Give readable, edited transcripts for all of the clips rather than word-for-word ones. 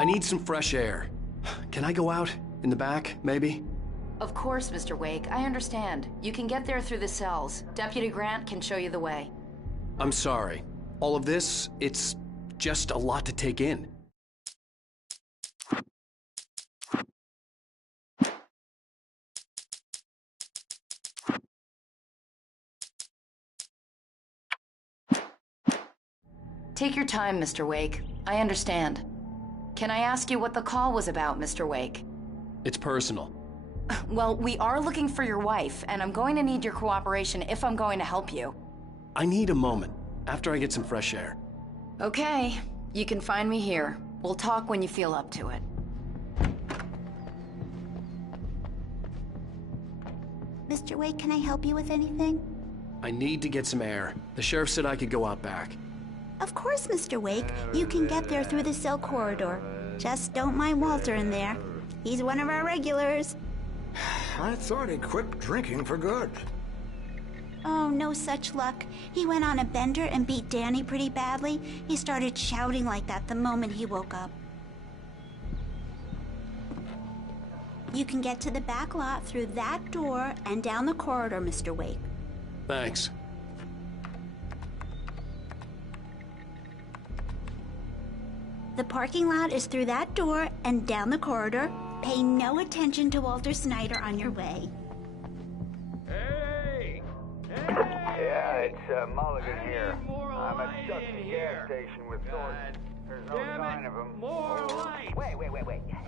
I need some fresh air. Can I go out? In the back, maybe? Of course, Mr. Wake. I understand. You can get there through the cells. Deputy Grant can show you the way. I'm sorry. All of this, it's just a lot to take in. Take your time, Mr. Wake. I understand. Can I ask you what the call was about, Mr. Wake? It's personal. Well, we are looking for your wife, and I'm going to need your cooperation if I'm going to help you. I need a moment, after I get some fresh air. Okay, you can find me here. We'll talk when you feel up to it. Mr. Wake, can I help you with anything? I need to get some air. The sheriff said I could go out back. Of course, Mr. Wake. You can get there through the cell corridor. Just don't mind Walter in there. He's one of our regulars. I thought he quit drinking for good. Oh, no such luck. He went on a bender and beat Danny pretty badly. He started shouting like that the moment he woke up. You can get to the back lot through that door and down the corridor, Mr. Wake. Thanks. The parking lot is through that door and down the corridor. Pay no attention to Walter Snyder on your way. Hey! Yeah, it's Mulligan here. I'm at Dusty gas station with Thornton. There's no sign of him. More light! Wait.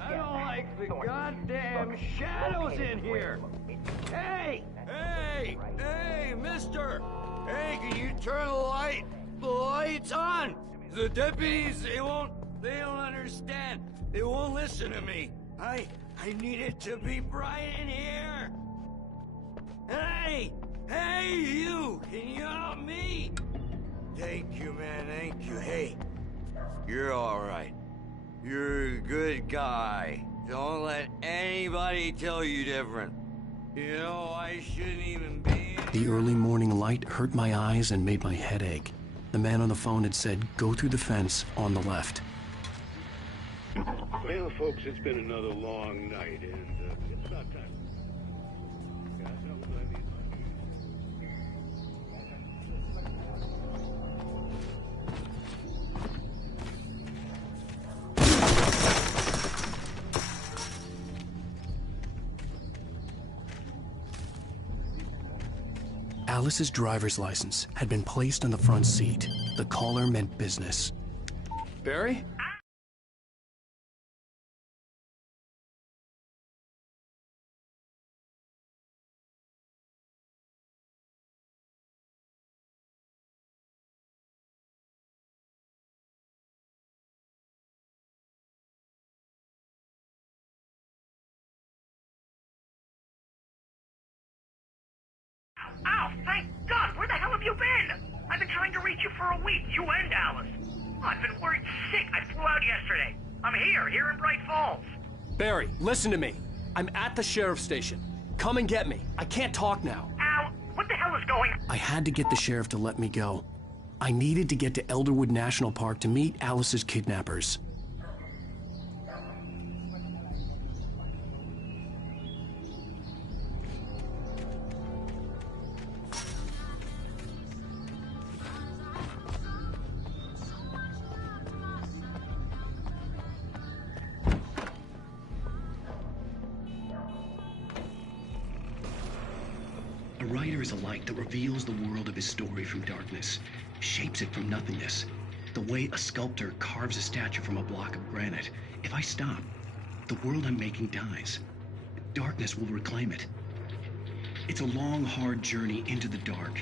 I don't like the goddamn shadows in here! Hey! Hey, mister! Hey, can you turn the lights on? The deputies, they don't understand. They won't listen to me. I need it to be bright in here. Hey, you, can you help me? Thank you, man, thank you. Hey, you're all right. You're a good guy. Don't let anybody tell you different. You know, I shouldn't even be in The early morning light hurt my eyes and made my head ache. The man on the phone had said, go through the fence on the left. Well, folks, it's been another long night, and it's about time. Guys, that was what I need. Alice's driver's license had been placed on the front seat. The caller meant business. Barry? Oh, thank God! Where the hell have you been? I've been trying to reach you for a week, you and Alice. I've been worried sick. I flew out yesterday. I'm here in Bright Falls. Barry, listen to me. I'm at the sheriff's station. Come and get me. I can't talk now. Al, what the hell is going on? I had to get the sheriff to let me go. I needed to get to Elderwood National Park to meet Alice's kidnappers. A writer is a light that reveals the world of his story from darkness, shapes it from nothingness. The way a sculptor carves a statue from a block of granite. If I stop, the world I'm making dies. Darkness will reclaim it. It's a long, hard journey into the dark.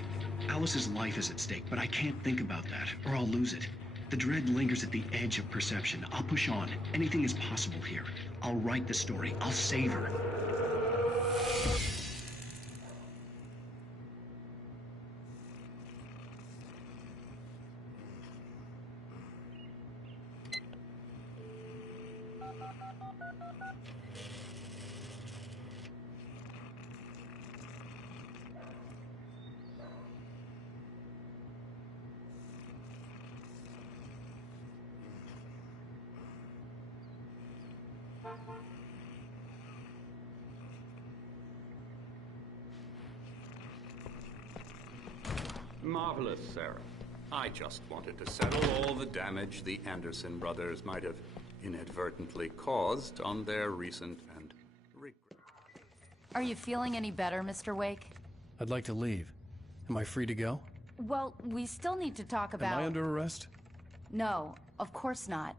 Alice's life is at stake, but I can't think about that, or I'll lose it. The dread lingers at the edge of perception. I'll push on. Anything is possible here. I'll write the story. I'll save her. Marvelous, Sarah. I just wanted to settle all the damage the Anderson brothers might have inadvertently caused on their recent and Are you feeling any better, Mr. Wake? I'd like to leave. Am I free to go? Well, we still need to talk about... Am I under arrest? No, of course not.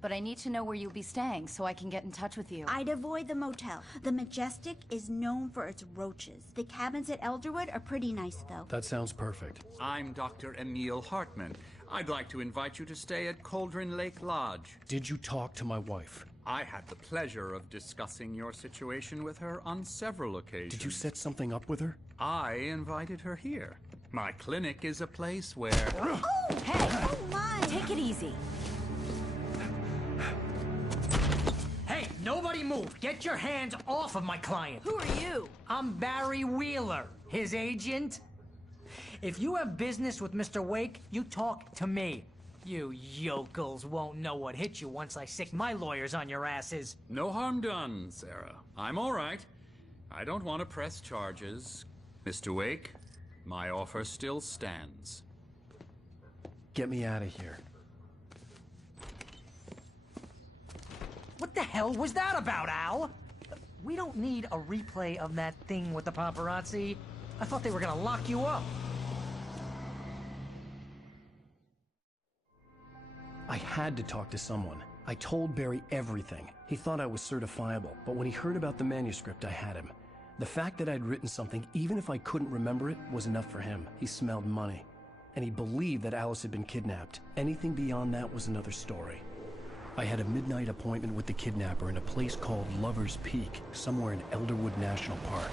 But I need to know where you'll be staying so I can get in touch with you. I'd avoid the motel. The Majestic is known for its roaches. The cabins at Elderwood are pretty nice, though. That sounds perfect. I'm Dr. Emil Hartman. I'd like to invite you to stay at Cauldron Lake Lodge. Did you talk to my wife? I had the pleasure of discussing your situation with her on several occasions. Did you set something up with her? I invited her here. My clinic is a place where... Oh, hey! Oh, my! Take it easy. Hey, nobody move! Get your hands off of my client! Who are you? I'm Barry Wheeler, his agent. If you have business with Mr. Wake, you talk to me. You yokels won't know what hit you once I sick my lawyers on your asses. No harm done, Sarah. I'm all right. I don't want to press charges. Mr. Wake, my offer still stands. Get me out of here. What the hell was that about, Al? We don't need a replay of that thing with the paparazzi. I thought they were gonna lock you up. I had to talk to someone. I told Barry everything. He thought I was certifiable, but when he heard about the manuscript, I had him. The fact that I'd written something, even if I couldn't remember it, was enough for him. He smelled money. And he believed that Alice had been kidnapped. Anything beyond that was another story. I had a midnight appointment with the kidnapper in a place called Lover's Peak, somewhere in Elderwood National Park.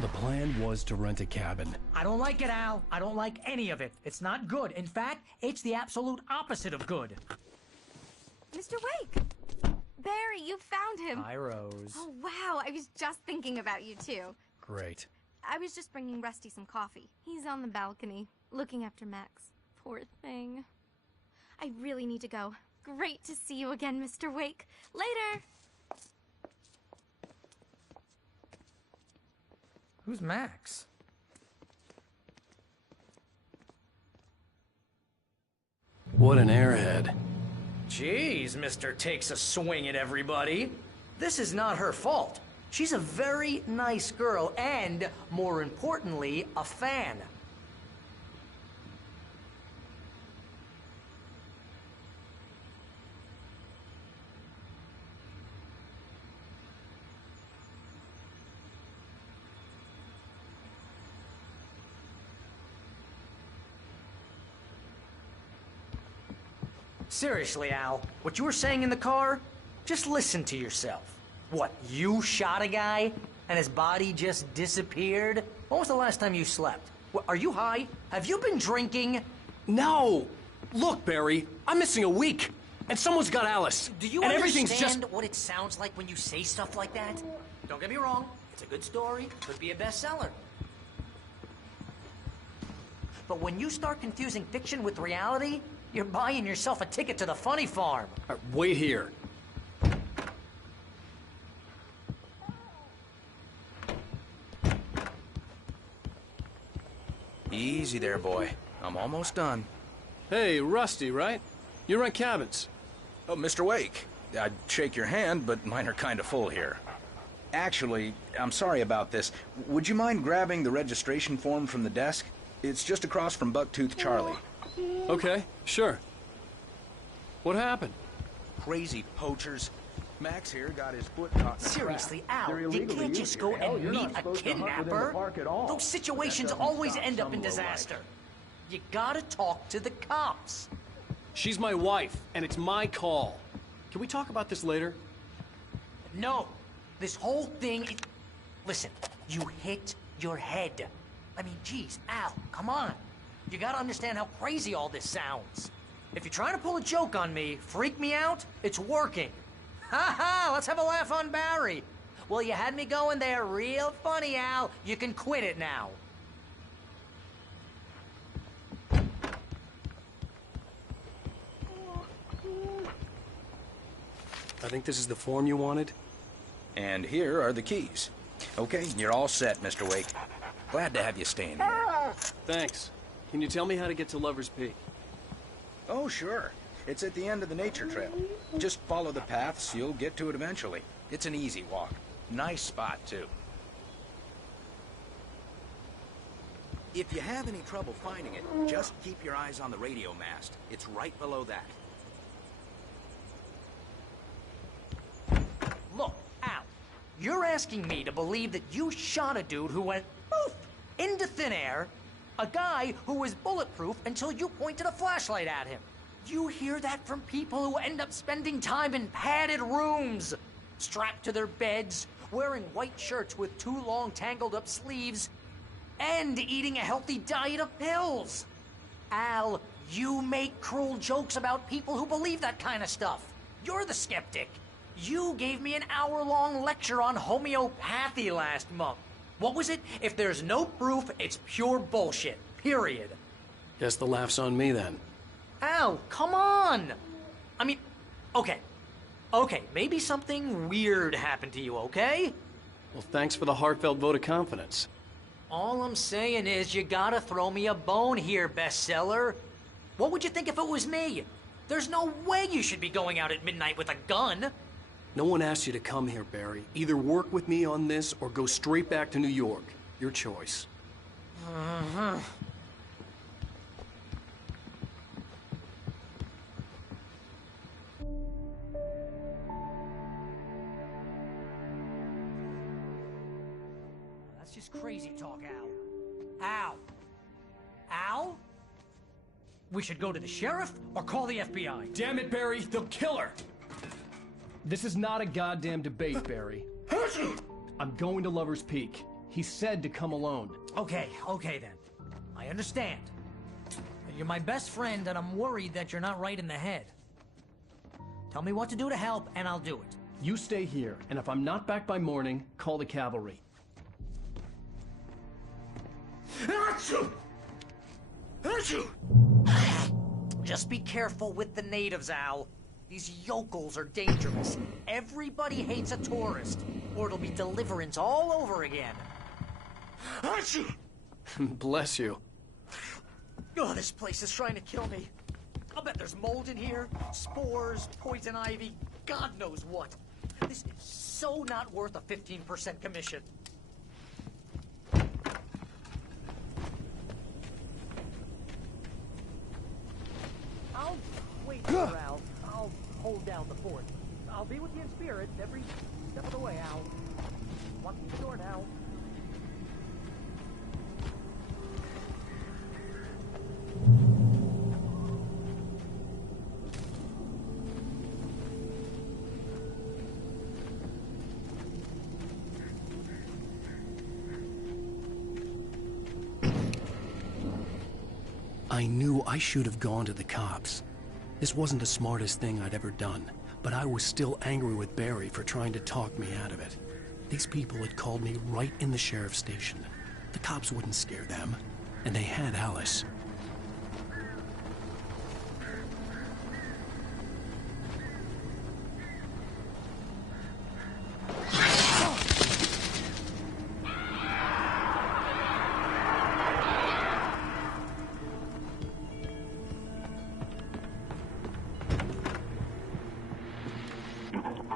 The plan was to rent a cabin. I don't like it, Al. I don't like any of it. It's not good. In fact, it's the absolute opposite of good. Mr. Wake! Barry, you found him. Hi, Rose. Oh, wow. I was just thinking about you, too. Great. I was just bringing Rusty some coffee. He's on the balcony, looking after Max. Poor thing. I really need to go. Great to see you again, Mr. Wake. Later! Who's Max? What an airhead. Jeez, Mr. Takes a swing at everybody. This is not her fault. She's a very nice girl and, more importantly, a fan. Seriously, Al, what you were saying in the car, just listen to yourself. What, you shot a guy and his body just disappeared? When was the last time you slept? What, are you high? Have you been drinking? No! Look, Barry, I'm missing a week, and someone's got Alice. Do you and understand everything's just... what it sounds like when you say stuff like that? Don't get me wrong, it's a good story, could be a bestseller. But when you start confusing fiction with reality, you're buying yourself a ticket to the funny farm. Wait here. Easy there, boy. I'm almost done. Hey, Rusty, right? You rent cabins. Oh, Mr. Wake. I'd shake your hand, but mine are kind of full here. Actually, I'm sorry about this. Would you mind grabbing the registration form from the desk? It's just across from Bucktooth Charlie. Okay, sure. What happened? Crazy poachers. Max here got his foot caught in a Seriously, trap. Al, you can't just go and meet a kidnapper. Those situations always end up in disaster. You gotta talk to the cops. She's my wife, and it's my call. Can we talk about this later? No. This whole thing is... Listen, you hit your head. I mean, geez, Al, come on. You gotta understand how crazy all this sounds. If you're trying to pull a joke on me, freak me out, it's working. Ha ha, let's have a laugh on Barry. Well, you had me going there real funny, Al. You can quit it now. I'd think this is the form you wanted? And here are the keys. Okay, you're all set, Mr. Wake. Glad to have you staying here. Thanks. Can you tell me how to get to Lover's Peak? Oh, sure. It's at the end of the nature trail. Just follow the paths, you'll get to it eventually. It's an easy walk. Nice spot, too. If you have any trouble finding it, just keep your eyes on the radio mast. It's right below that. Look, Al, you're asking me to believe that you shot a dude who went poof into thin air, a guy who was bulletproof until you pointed a flashlight at him. You hear that from people who end up spending time in padded rooms, strapped to their beds, wearing white shirts with too long tangled up sleeves, and eating a healthy diet of pills. Al, you make cruel jokes about people who believe that kind of stuff. You're the skeptic. You gave me an hour-long lecture on homeopathy last month. What was it? If there's no proof, it's pure bullshit. Period. Guess the laugh's on me then. Al, come on! I mean, okay. Okay, maybe something weird happened to you, okay? Well, thanks for the heartfelt vote of confidence. All I'm saying is you gotta throw me a bone here, bestseller. What would you think if it was me? There's no way you should be going out at midnight with a gun. No one asked you to come here, Barry. Either work with me on this or go straight back to New York. Your choice. Uh-huh. That's just crazy talk, Al. Al! Al? We should go to the sheriff or call the FBI. Damn it, Barry, they'll kill her! This is not a goddamn debate, Barry. I'm going to Lover's Peak. He said to come alone. Okay then. I understand. You're my best friend, and I'm worried that you're not right in the head. Tell me what to do to help, and I'll do it. You stay here, and if I'm not back by morning, call the cavalry. Just be careful with the natives, Al. These yokels are dangerous. Everybody hates a tourist, or it'll be Deliverance all over again. Bless you. Oh, this place is trying to kill me. I'll bet there's mold in here, spores, poison ivy, God knows what. This is so not worth a 15% commission. I'll wait for Al. I'll hold down the fort. I'll be with you in spirit every step of the way, Al. Watch the door now. I knew I should have gone to the cops. This wasn't the smartest thing I'd ever done, but I was still angry with Barry for trying to talk me out of it. These people had called me right in the sheriff's station. The cops wouldn't scare them, and they had Alice.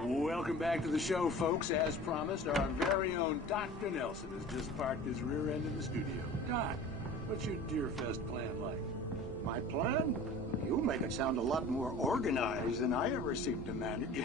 Welcome back to the show, folks. As promised, our very own Dr. Nelson has just parked his rear end in the studio. Doc, what's your Deerfest plan like? My plan? You make it sound a lot more organized than I ever seem to manage.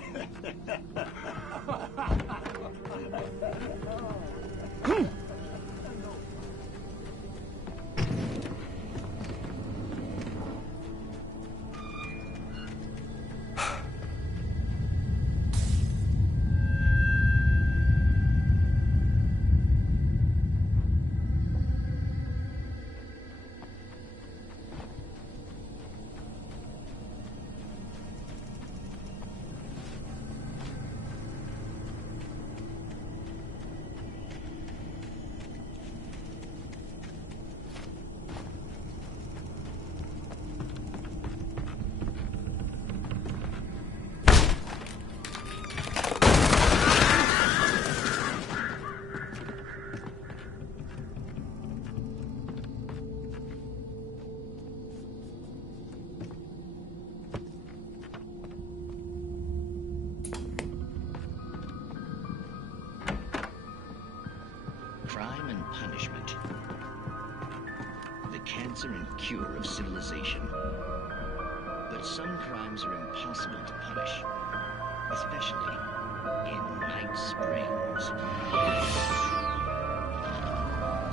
crime and punishment. The cancer and cure of civilization. But some crimes are impossible to punish, especially in Night Springs.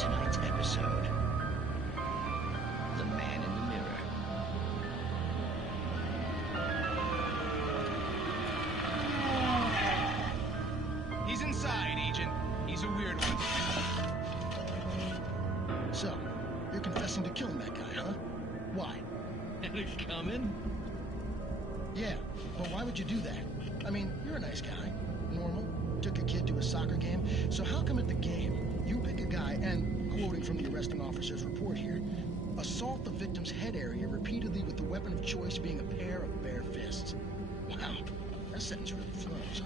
Tonight's episode, The Man in the Mirror. He's inside, Agent. He's a weird one. So, you're confessing to killing that guy, huh? Why? Had it coming? Yeah, but why would you do that? I mean, you're a nice guy. Normal. Took a kid to a soccer game. So how come at the game, you pick a guy and, quoting from the arresting officer's report here, assault the victim's head area repeatedly with the weapon of choice being a pair of bare fists? Wow, that sentence really flows, huh?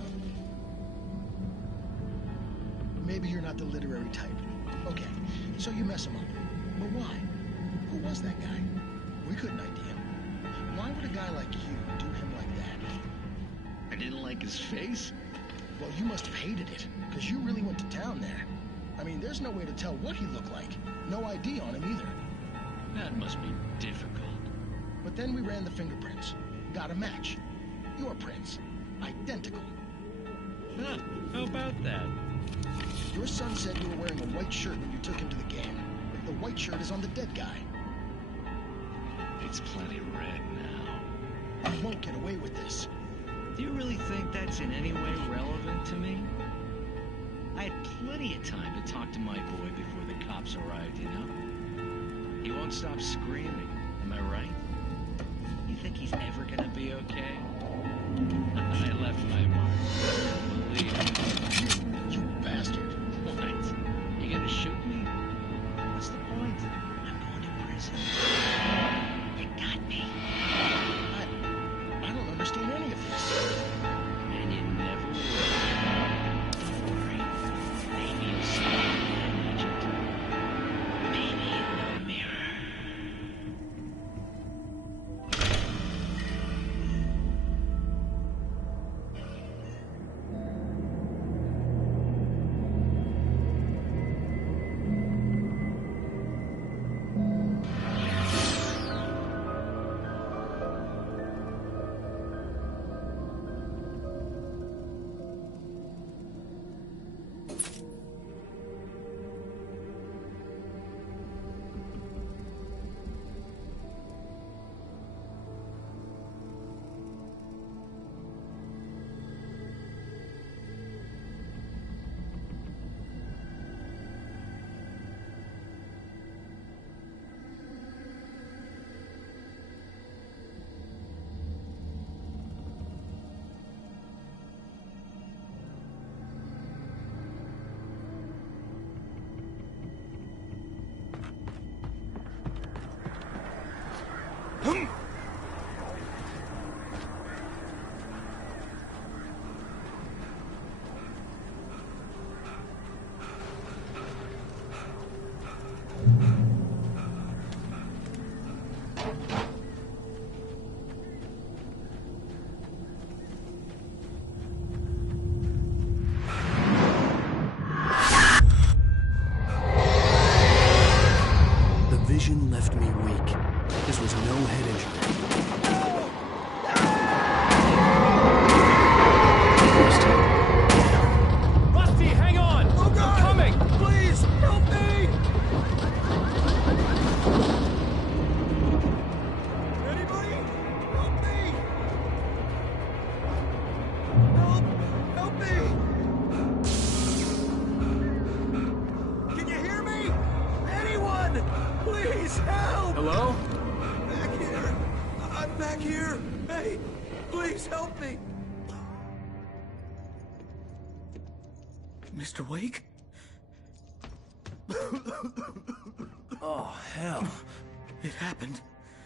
Maybe you're not the literary type. Okay, so you mess him up. But why? Who was that guy? We couldn't ID him. Why would a guy like you do him like that? I didn't like his face? Well, you must have hated it, because you really went to town there. I mean, there's no way to tell what he looked like. No ID on him either. That must be difficult. But then we ran the fingerprints. Got a match. Your prints. Identical. Huh, how about that? Your son said you were wearing a white shirt when you took him to the game. The white shirt is on the dead guy. It's plenty red now. You won't get away with this. Do you really think that's in any way relevant to me? I had plenty of time to talk to my boy before the cops arrived, you know? He won't stop screaming, am I right? You think he's ever gonna be okay? I left my mark. Believe me. You bastard. What? You gonna shoot me? What's the point? I'm going to prison. You got me. I don't understand any of this. And you never will. Don't worry. Maybe you'll see me again, Agent. Maybe in the mirror. Vision left me weak. This was no head injury. Rusty, hang on! Oh God! I'm coming! Please, help me! Anybody? Help me! Help me! Can you hear me? Anyone? Please help! Hello? Back here. I'm back here. Hey, please help me. Mr. Wake? Oh, hell. It happened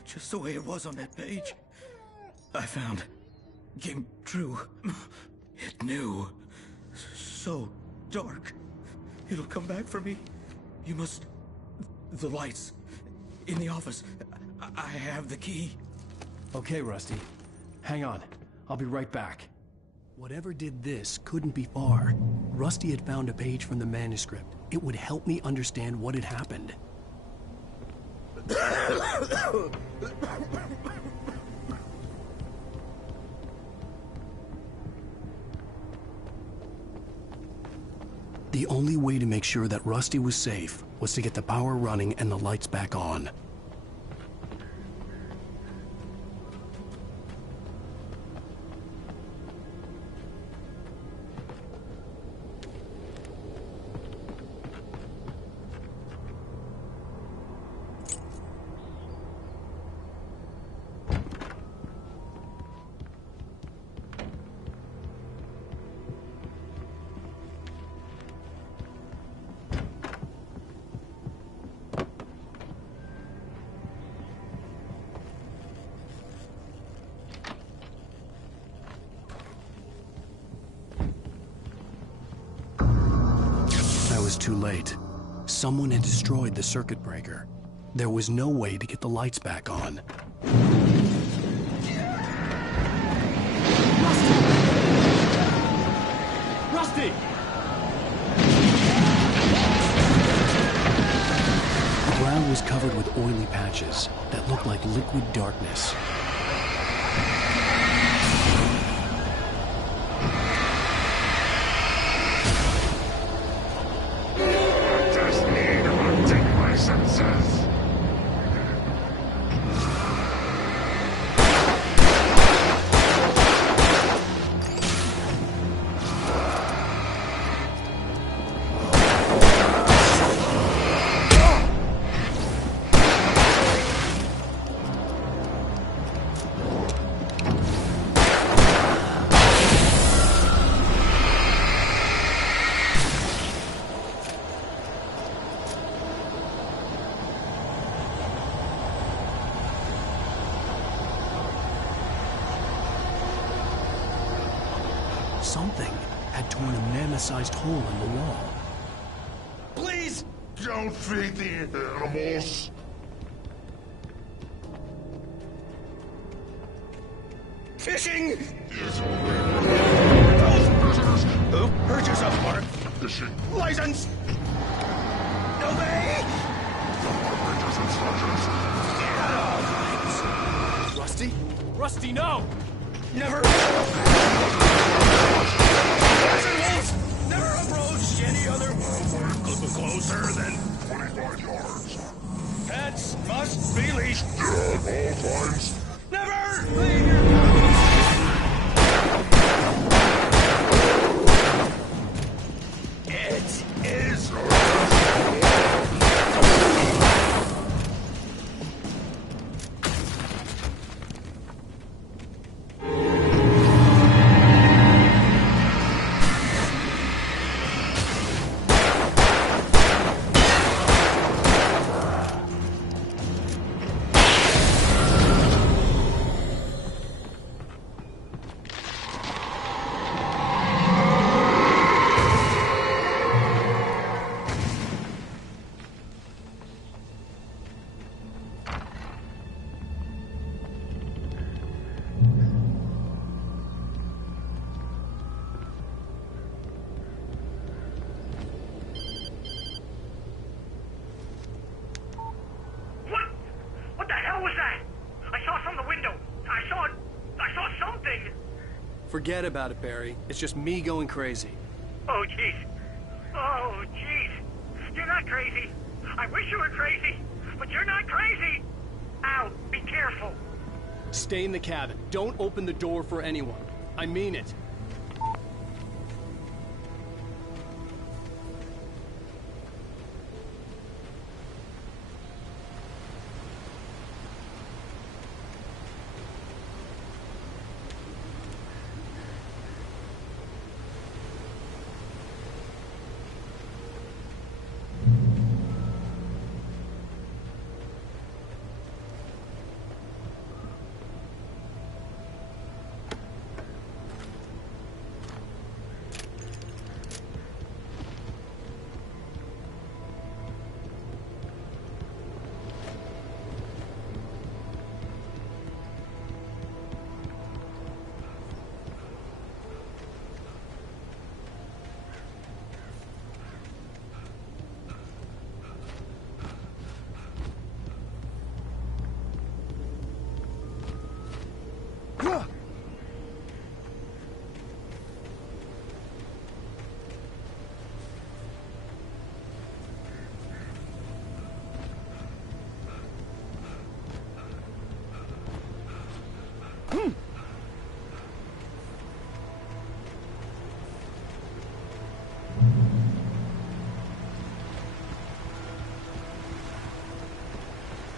just the way it was on that page. I found. Came true. It knew. So dark. It'll come back for me. You must... The lights. In the office. I have the key. Okay, Rusty. Hang on. I'll be right back. Whatever did this couldn't be far. Rusty had found a page from the manuscript. It would help me understand what had happened. The only way to make sure that Rusty was safe was to get the power running and the lights back on. Too late. Someone had destroyed the circuit breaker. There was no way to get the lights back on. Rusty! The ground was covered with oily patches that looked like liquid darkness. Something had torn a mammoth-sized hole in the wall. Please! Don't feed the animals! Fishing! Is those prisoners! Who? Hurt yourself, Mark! Fishing! License! Obey! Rangers and sergeants! Get off! Rusty? Rusty, no! Never! Never approach any other closer than 25 yards. Pets must be leashed. At all times. Never leave your house. It is. Forget about it, Barry. It's just me going crazy. Oh, jeez. Oh, jeez. You're not crazy. I wish you were crazy, but you're not crazy. Ow, be careful. Stay in the cabin. Don't open the door for anyone. I mean it.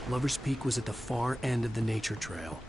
Lover's Peak was at the far end of the nature trail.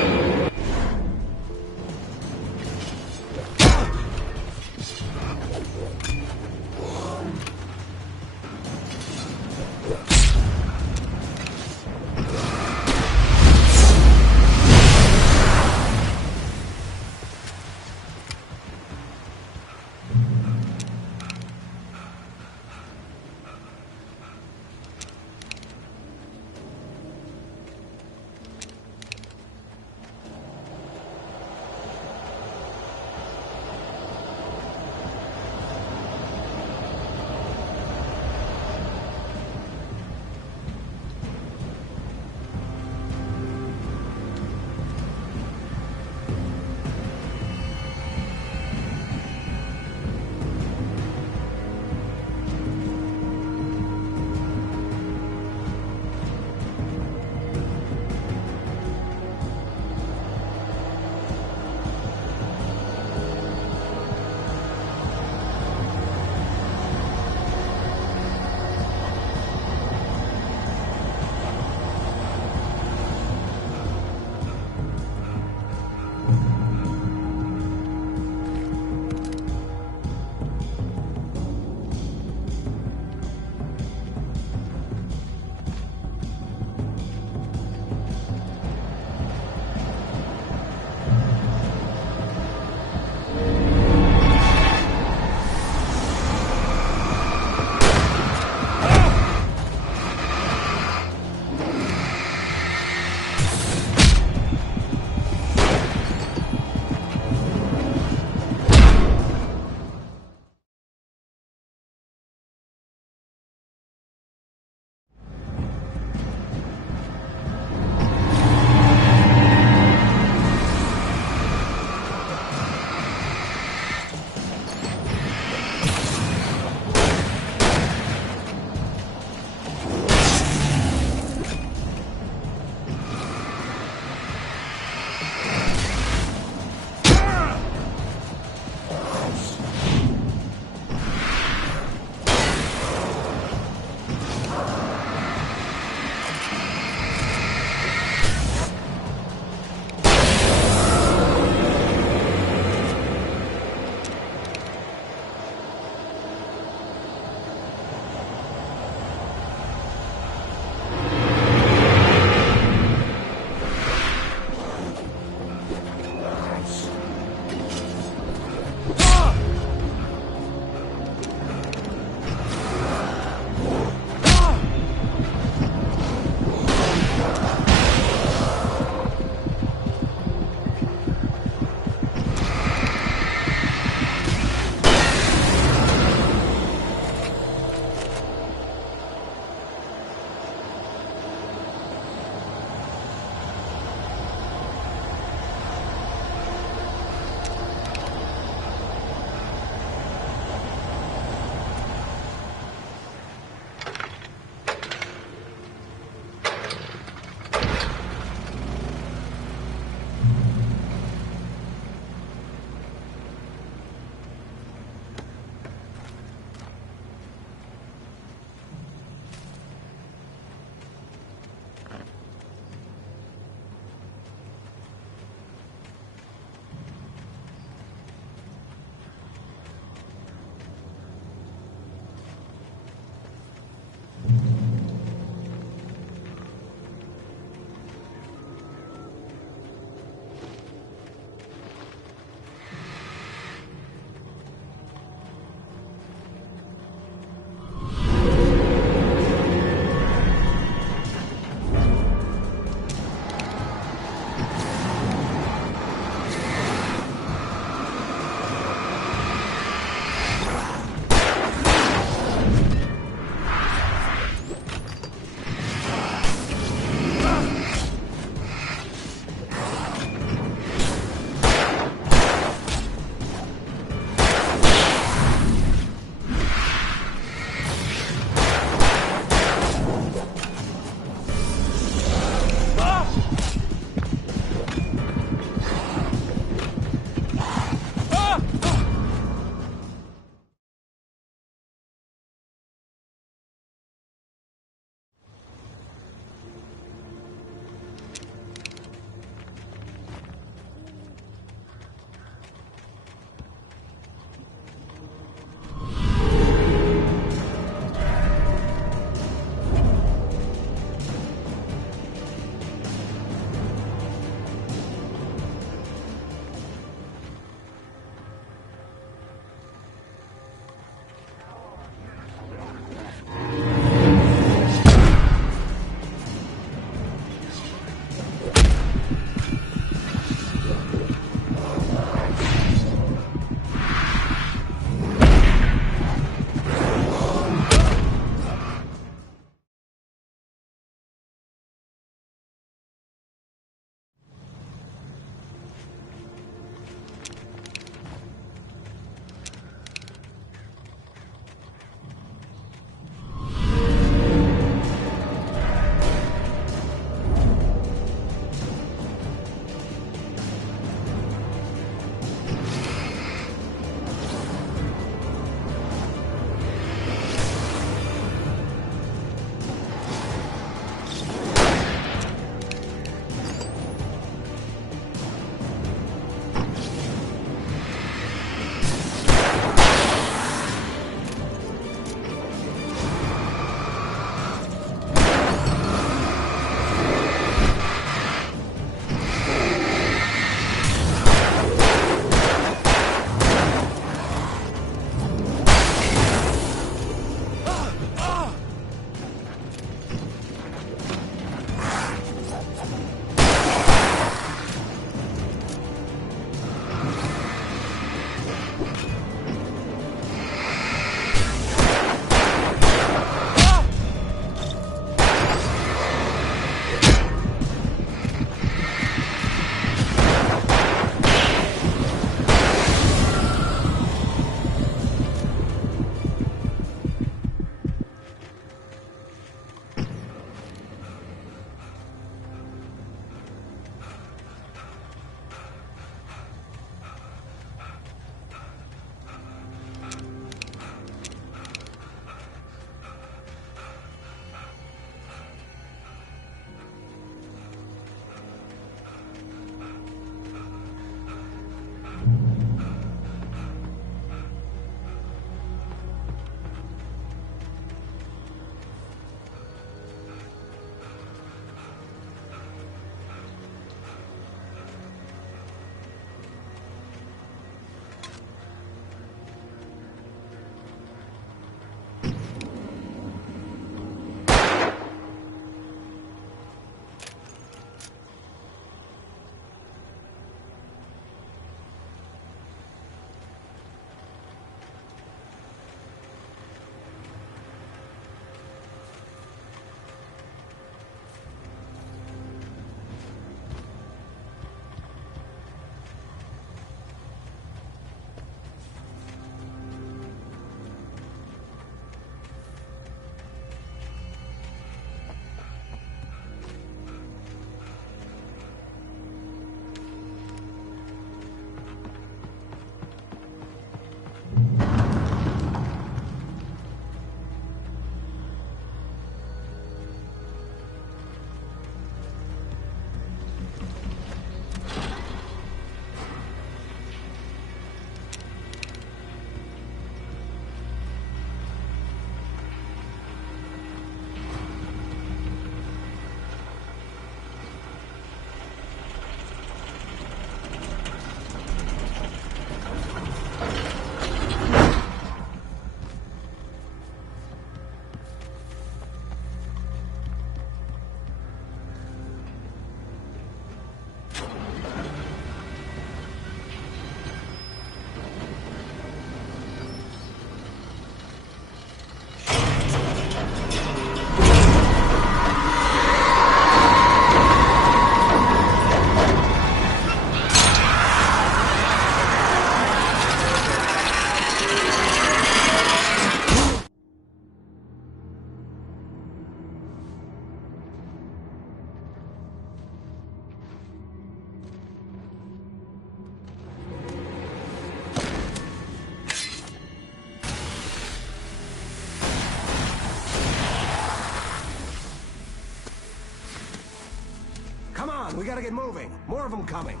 on, we gotta get moving. More of them coming.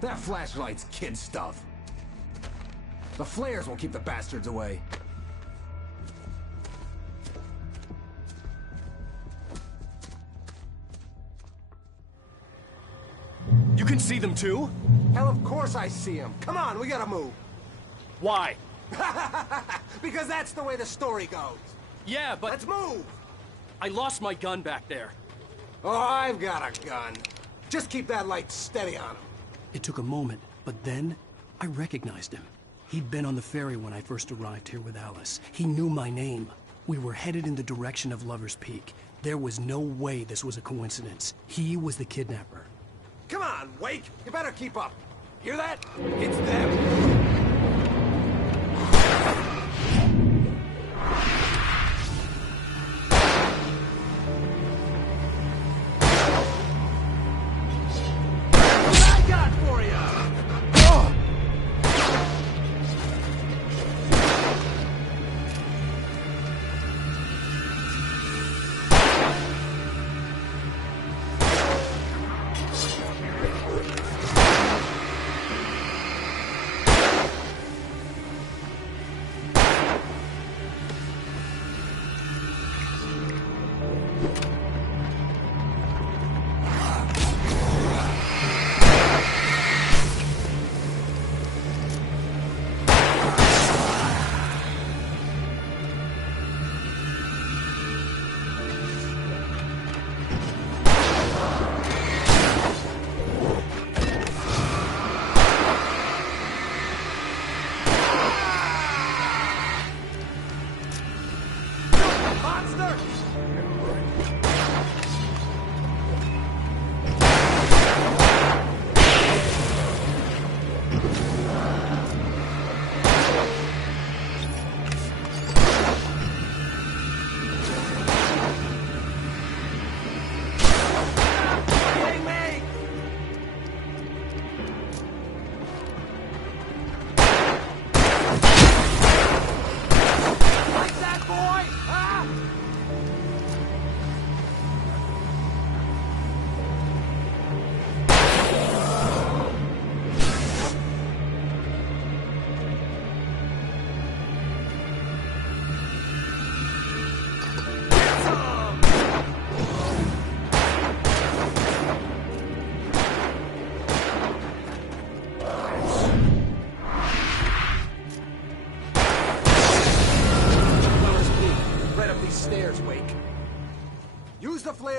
That flashlight's kid stuff. The flares won't keep the bastards away. You can see them too? Hell, of course I see them. Come on, we gotta move. Why? Because that's the way the story goes. Yeah, but... Let's move! I lost my gun back there. Oh, I've got a gun. Just keep that light steady on him. It took a moment, but then I recognized him. He'd been on the ferry when I first arrived here with Alice. He knew my name. We were headed in the direction of Lover's Peak. There was no way this was a coincidence. He was the kidnapper. Come on, Wake! You better keep up. Hear that? It's them.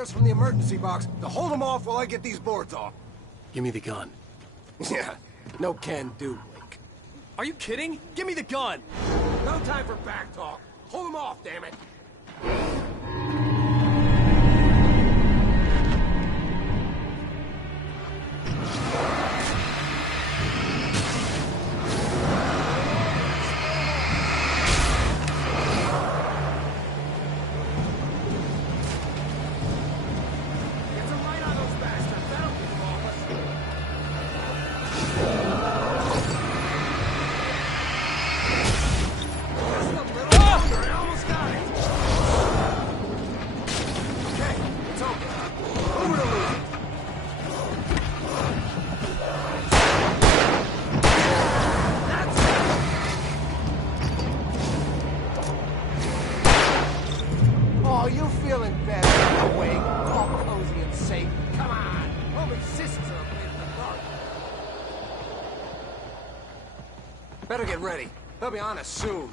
From the emergency box to hold them off while I get these boards off. Give me the gun. Yeah, no can do, Wake. Are you kidding? Give me the gun! No time for back talk. Hold them off, damn it. Better get ready. They'll be on us soon.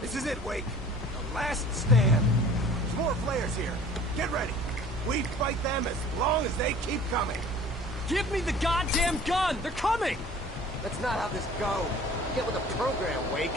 This is it, Wake. The last stand. There's more flares here. Get ready. We fight them as long as they keep coming. Give me the goddamn gun! They're coming! That's not how this goes. Get with the program, Wake.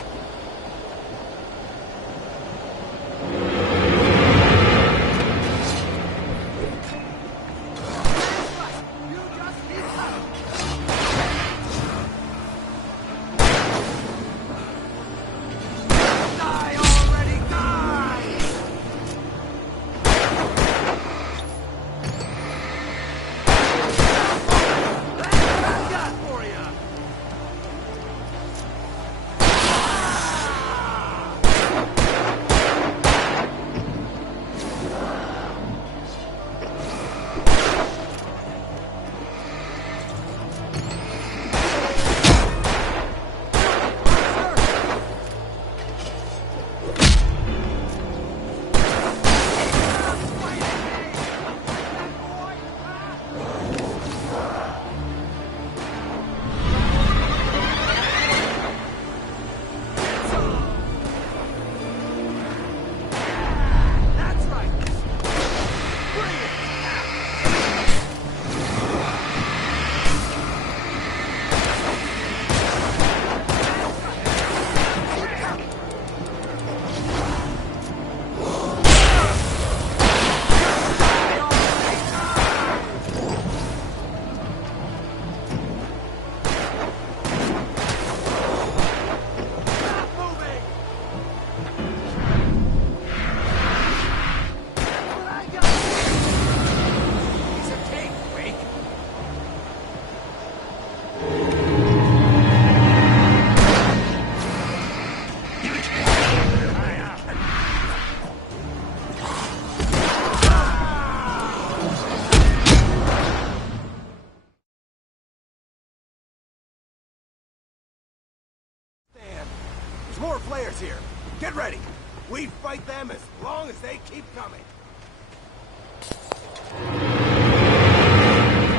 We fight them as long as they keep coming.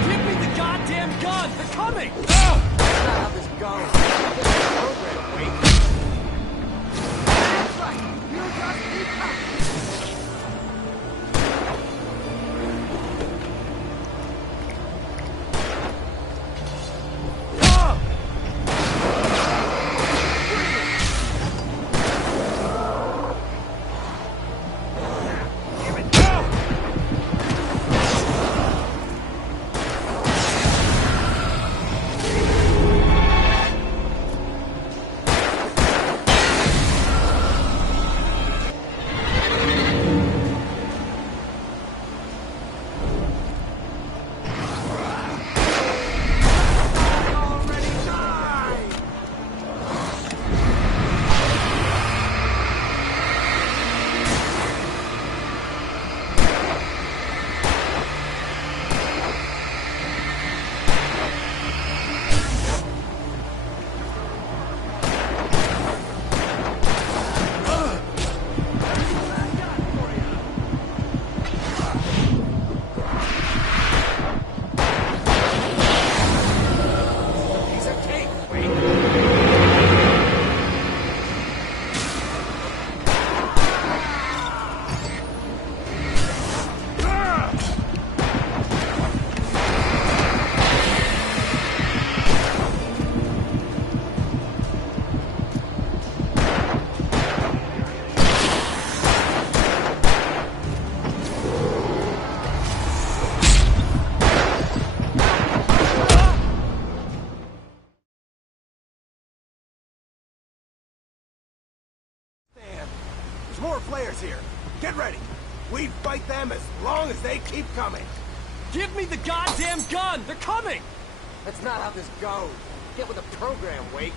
Give me the goddamn gun! They're coming! That's not how this goes. This is a program, Wake. That's right. You just keep coming. More players here. Get ready. We fight them as long as they keep coming. Give me the goddamn gun! They're coming! That's not how this goes. Get with the program, Wake.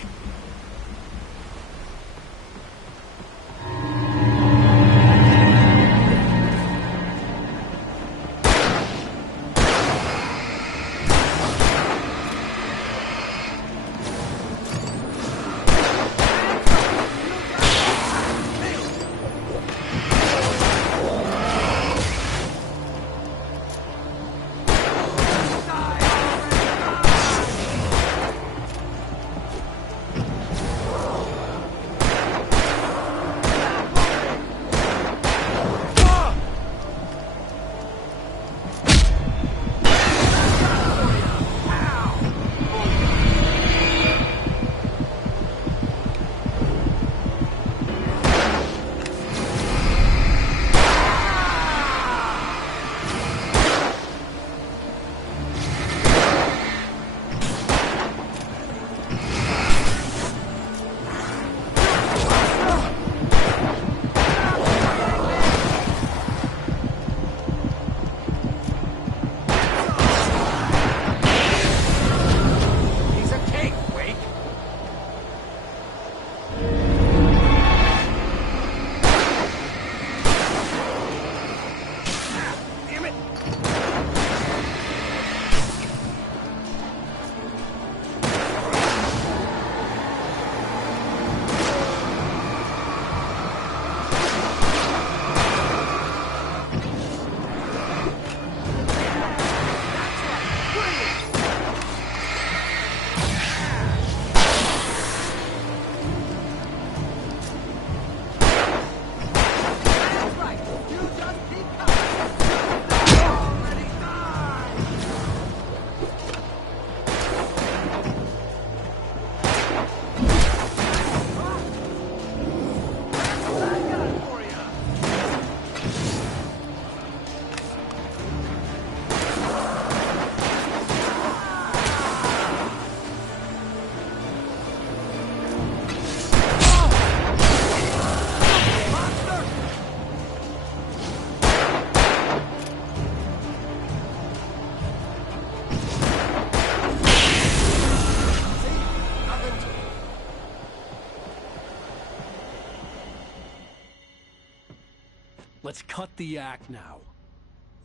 Let's cut the act now.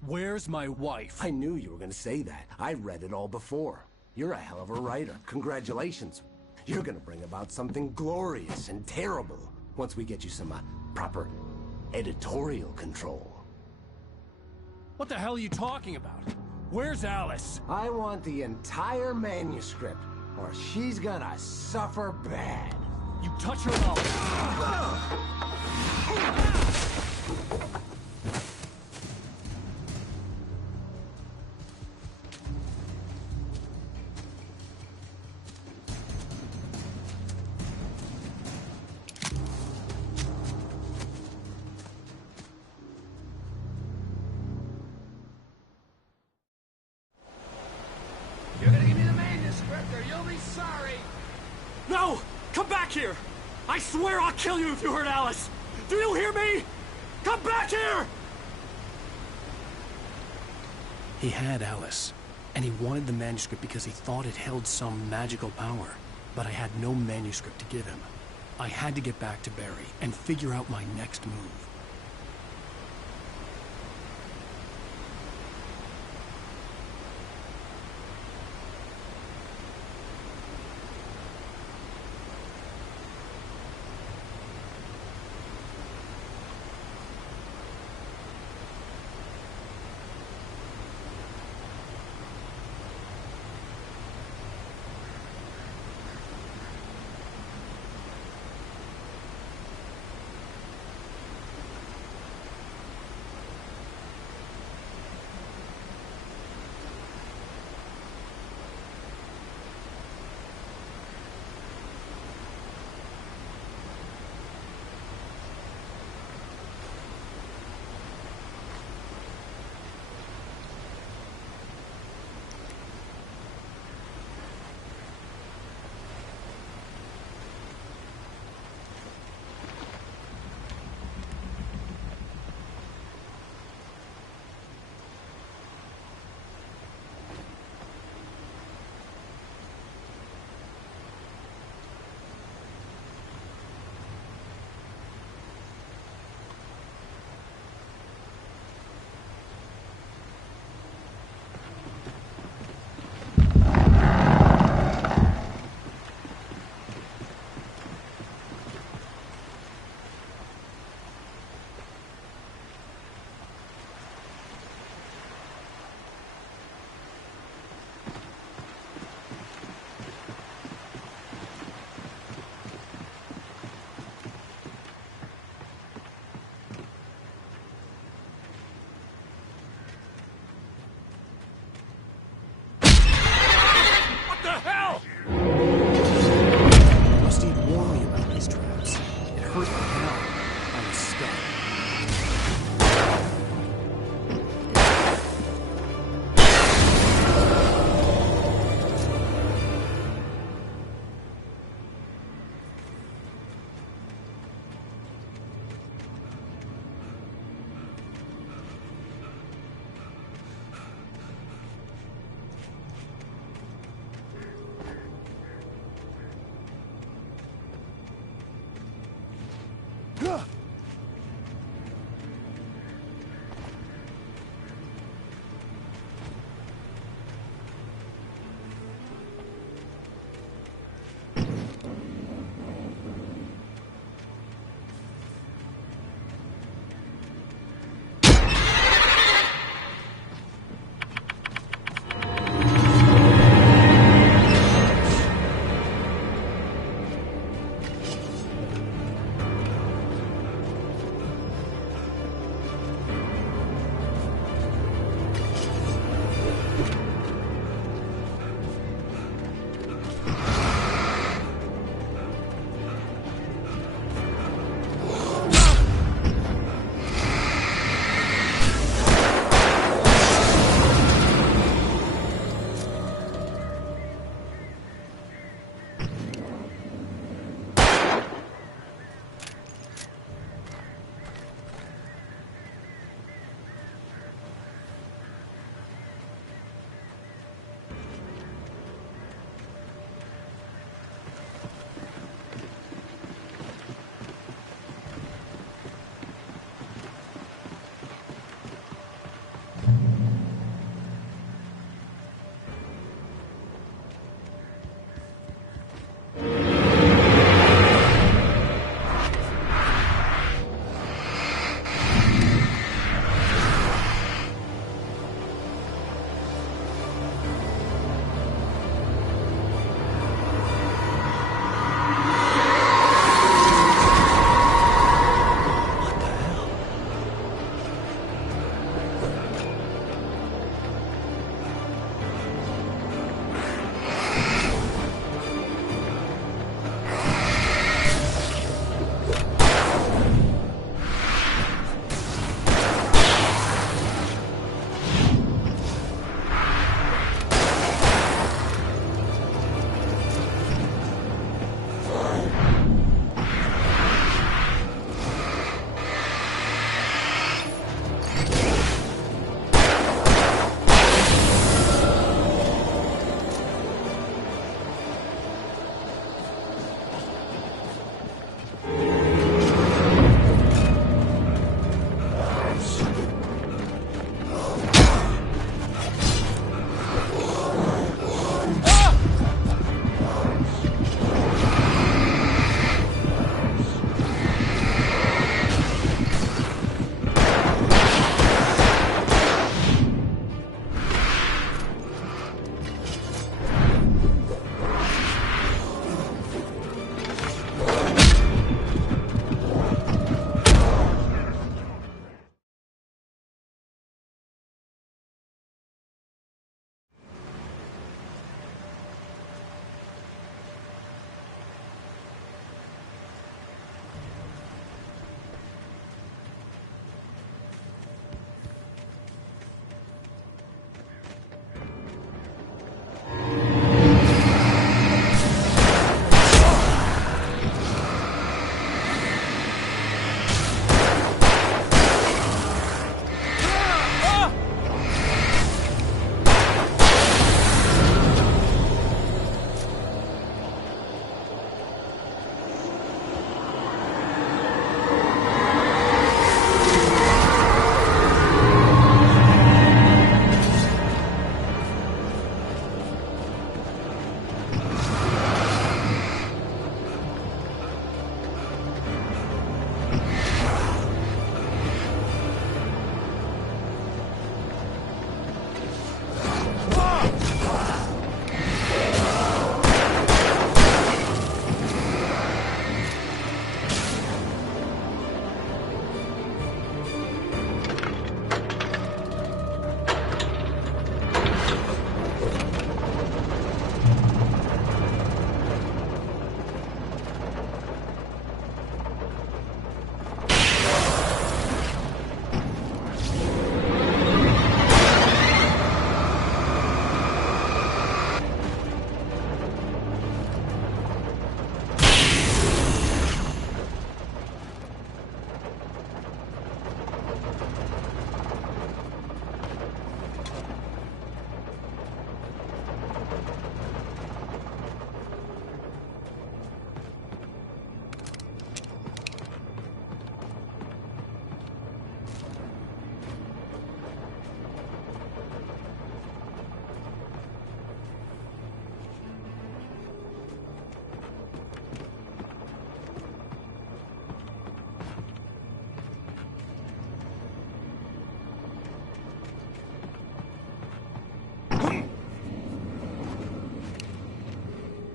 Where's my wife? I knew you were gonna say that. I read it all before. You're a hell of a writer. Congratulations. You're gonna bring about something glorious and terrible once we get you some proper editorial control. What the hell are you talking about? Where's Alice? I want the entire manuscript, or she's gonna suffer bad. You touch her mouth. You're gonna give me the manuscript or you'll be sorry. No! Come back here! I swear I'll kill you if you hurt Alice! Do you hear me? Come back here! He had Alice, and he wanted the manuscript because he thought it held some magical power. But I had no manuscript to give him. I had to get back to Barry and figure out my next move.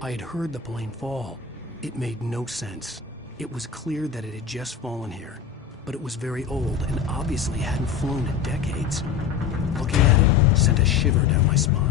I had heard the plane fall. It made no sense. It was clear that it had just fallen here, but it was very old and obviously hadn't flown in decades. Looking at it sent a shiver down my spine.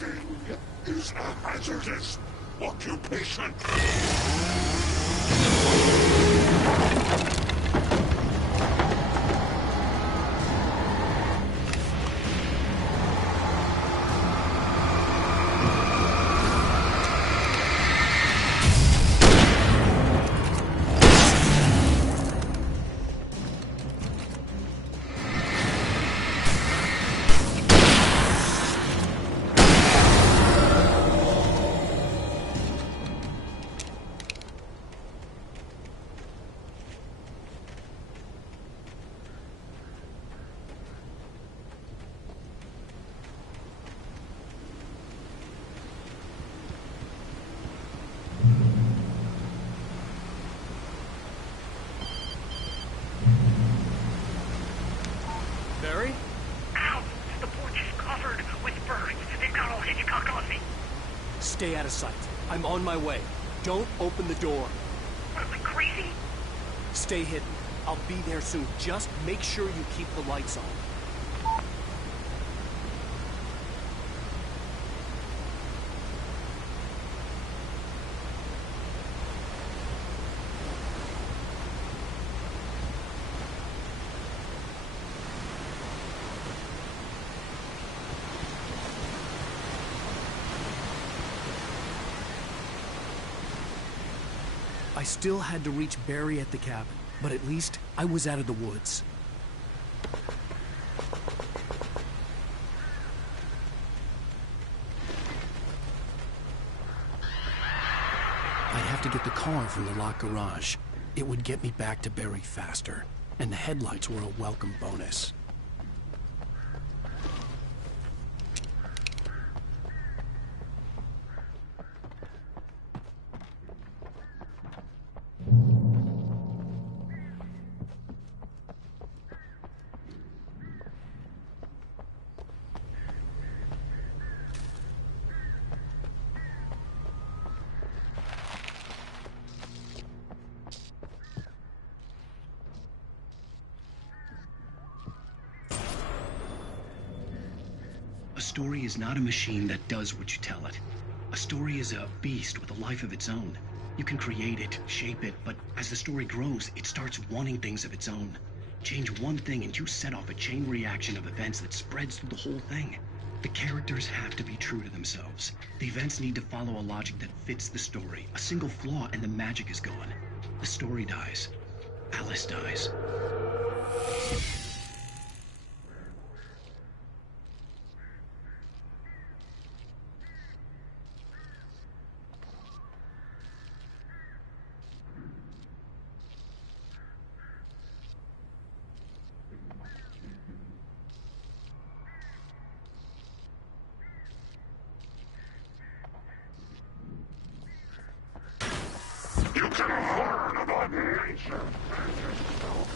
Working is a hazardous occupation. Barry? Ow! The porch is covered with birds. They've got all Hitchcock on me. Stay out of sight. I'm on my way. Don't open the door. What am I, crazy? Stay hidden. I'll be there soon. Just make sure you keep the lights on. I still had to reach Barry at the cabin, but at least I was out of the woods. I'd have to get the car from the locked garage. It would get me back to Barry faster, and the headlights were a welcome bonus. A story is not a machine that does what you tell it. A story is a beast with a life of its own. You can create it, shape it, but as the story grows, it starts wanting things of its own. Change one thing and you set off a chain reaction of events that spreads through the whole thing. The characters have to be true to themselves. The events need to follow a logic that fits the story. A single flaw and the magic is gone. The story dies. Alice dies. You can learn about nature and yourself.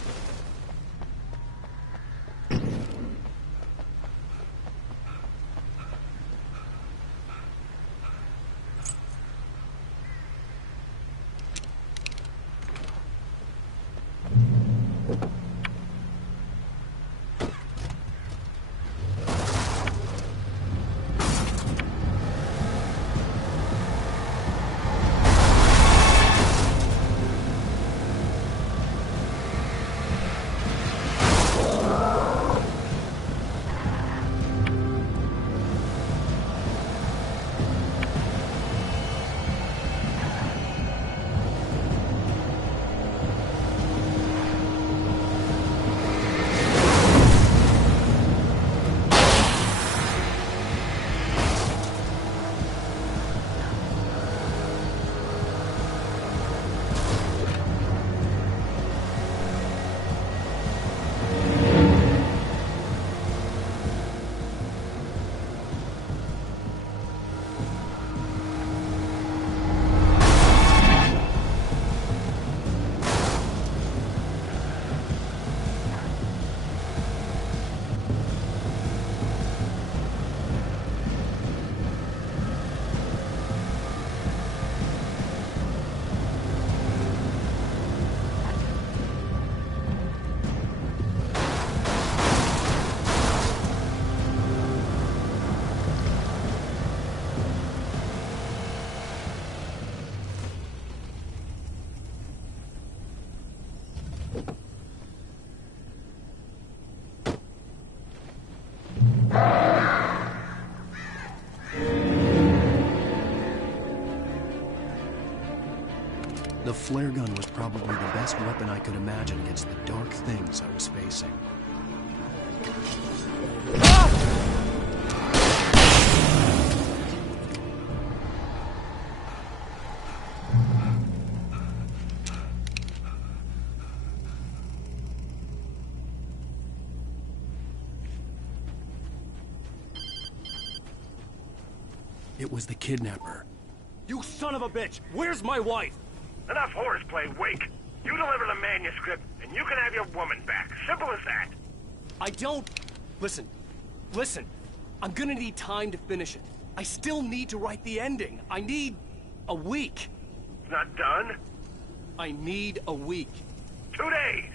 The flare gun was probably the best weapon I could imagine against the dark things I was facing. It was the kidnapper. You son of a bitch! Where's my wife? Enough horseplay, Wake. You deliver the manuscript, and you can have your woman back. Simple as that. I don't... Listen. I'm gonna need time to finish it. I still need to write the ending. I need... a week. It's not done? I need a week. 2 days.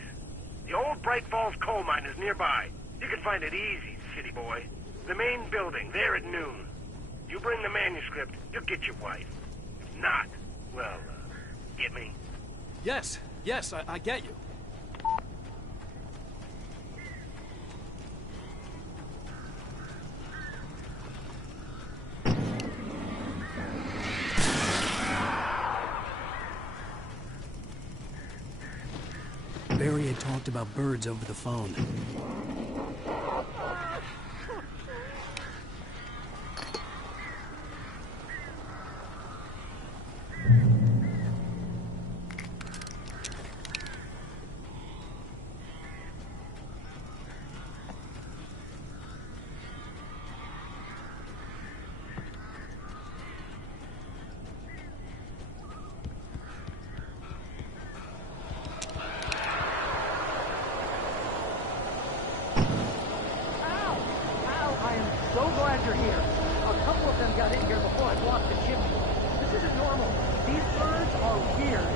The old Bright Falls coal mine is nearby. You can find it easy, city boy. The main building, there at noon. You bring the manuscript, you'll get your wife. If not, well, get me? Yes, I get you. Barry had talked about birds over the phone. So glad you're here. A couple of them got in here before I blocked the chimney. This isn't normal. These birds are weird.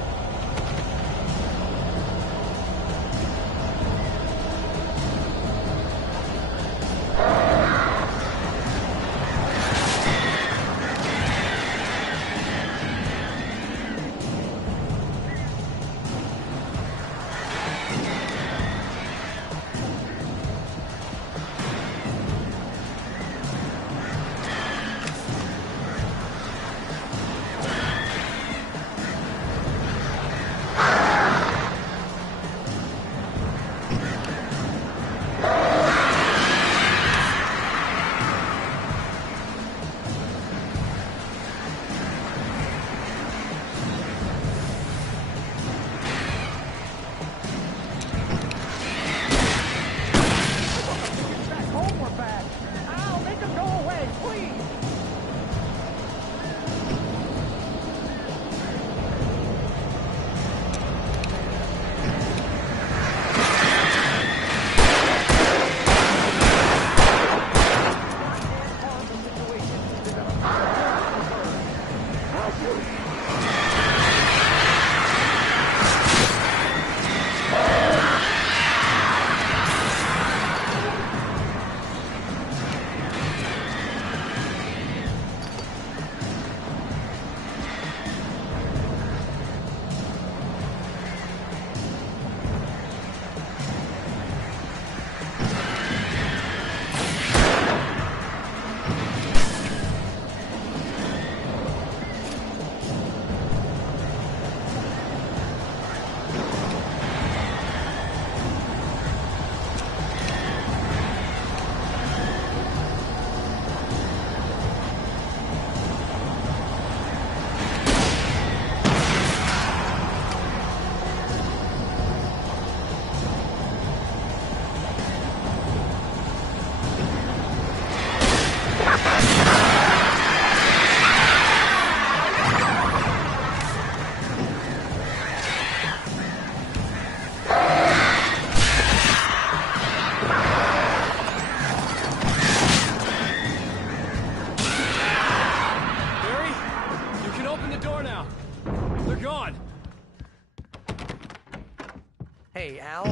Hey, Al.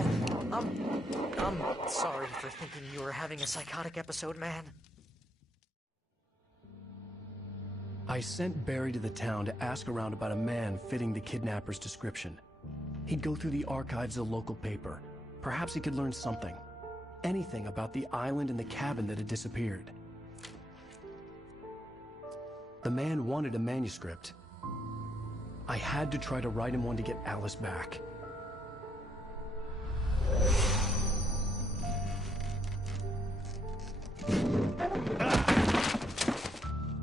I'm sorry for thinking you were having a psychotic episode, man. I sent Barry to the town to ask around about a man fitting the kidnapper's description. He'd go through the archives of the local paper. Perhaps he could learn something. Anything about the island and the cabin that had disappeared. The man wanted a manuscript. I had to try to write him one to get Alice back.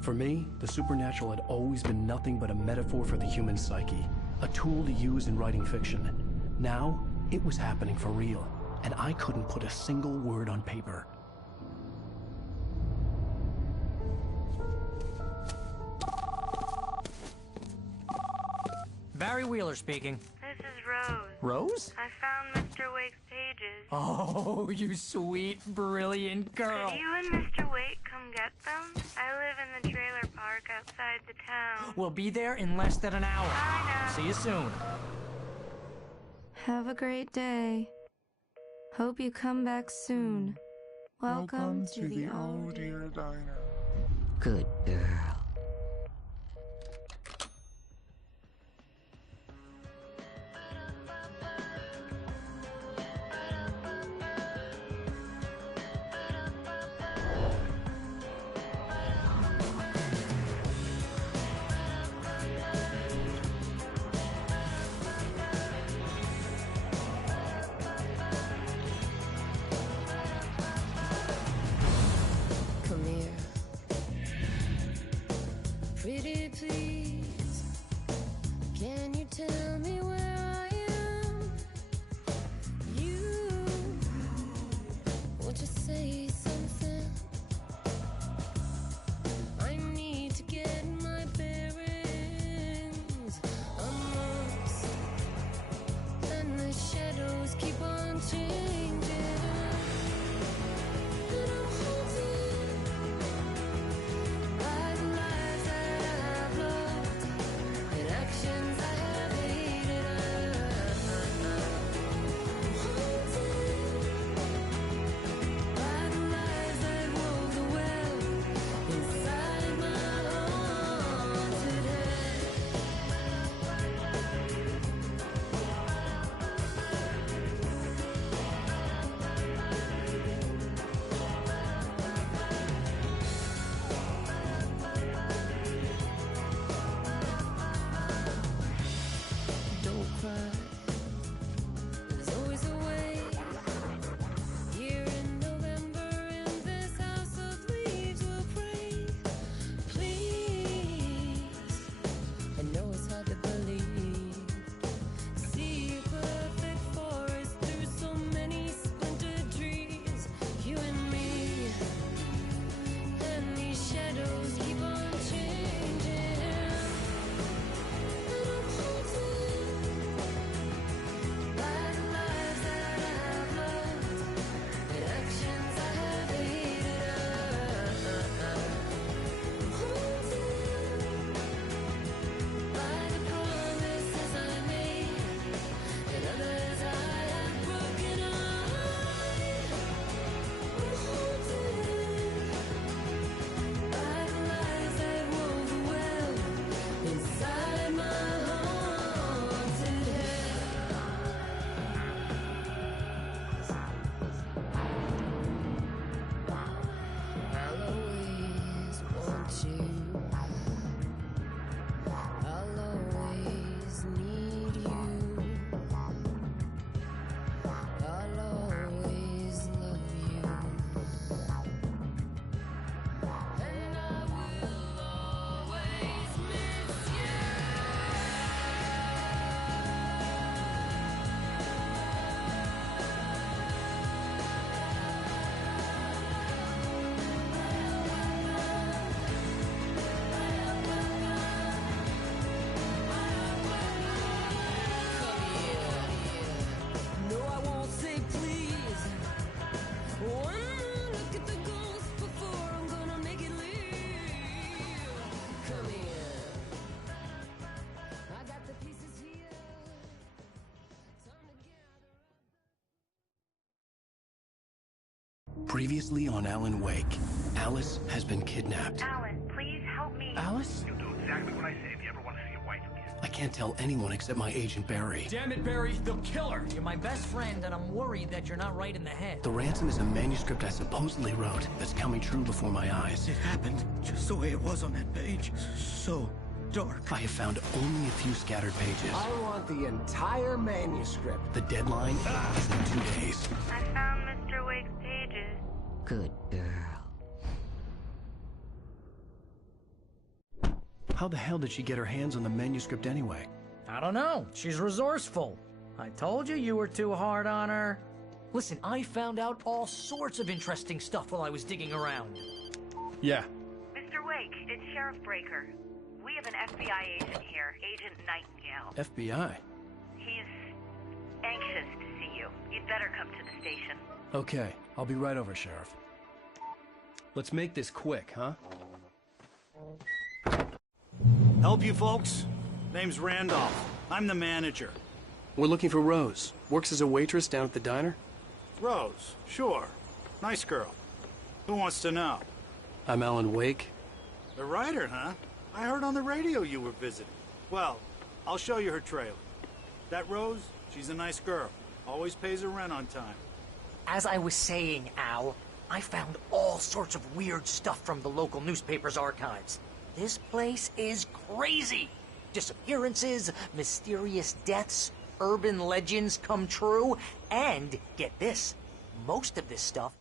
For me, the supernatural had always been nothing but a metaphor for the human psyche, a tool to use in writing fiction. Now, it was happening for real, and I couldn't put a single word on paper. Barry Wheeler speaking. This is Rose. Rose? I found Mr. Wake's pages. Oh, you sweet, brilliant girl. Could you and Mr. Wake come get them? I live in the trailer park outside the town. We'll be there in less than an hour. Bye now. See you soon. Have a great day. Hope you come back soon. Welcome to the Old Deer Diner. Good girl. Pretty please, can you tell me where I am? You, won't you say something? I need to get my bearings amongst, and the shadows keep on changing. And I'm haunted by the lies that I've loved and actions I have hated. I'm haunted by the lies that wove the web inside my haunted head. Don't cry, there's always a way. Here in November, in this house of leaves, we'll pray. Please, I know it's hard to believe. See a perfect forest through so many splintered trees. You and me, and these shadows keep on changing. And I'm haunted by the lives that I've loved and actions I have hated. I'm haunted by the promises I made and others I have broken. I'm haunted by the lies that wove the web inside my haunted head. I'll always want you. I'll always need you. I'll always love you. And I will always miss you. No, I won't say please. One more look at the ghost before I'm gonna make it leave. Come here. I got the pieces here. Previously on Alan Wake, Alice has been kidnapped. Alan, please help me. Alice? You'll do exactly what I say if you ever want to see your wife again. I can't tell anyone except my agent Barry. Damn it, Barry, they'll kill her. You're my best friend, and I'm worried that you're not right in the head. The ransom is a manuscript I supposedly wrote that's coming true before my eyes. It happened just the way it was on that page. So dark. I have found only a few scattered pages. I want the entire manuscript. The deadline is in 2 days. I found Mr. Wake's pages. Good girl. How the hell did she get her hands on the manuscript anyway? I don't know. She's resourceful. I told you were too hard on her. Listen, I found out all sorts of interesting stuff while I was digging around. Yeah. Mr. Wake, it's Sheriff Breaker. We have an FBI agent here, Agent Nightingale. FBI? He's anxious to see you. You'd better come to the station. Okay, I'll be right over, Sheriff. Let's make this quick, huh? Help you folks? Name's Randolph. I'm the manager. We're looking for Rose. Works as a waitress down at the diner? Rose, sure. Nice girl. Who wants to know? I'm Alan Wake. The writer, huh? I heard on the radio you were visiting. Well, I'll show you her trailer. That Rose, she's a nice girl. Always pays her rent on time. As I was saying, Al, I found all sorts of weird stuff from the local newspaper's archives. This place is crazy. Disappearances, mysterious deaths, urban legends come true, and, get this, most of this stuff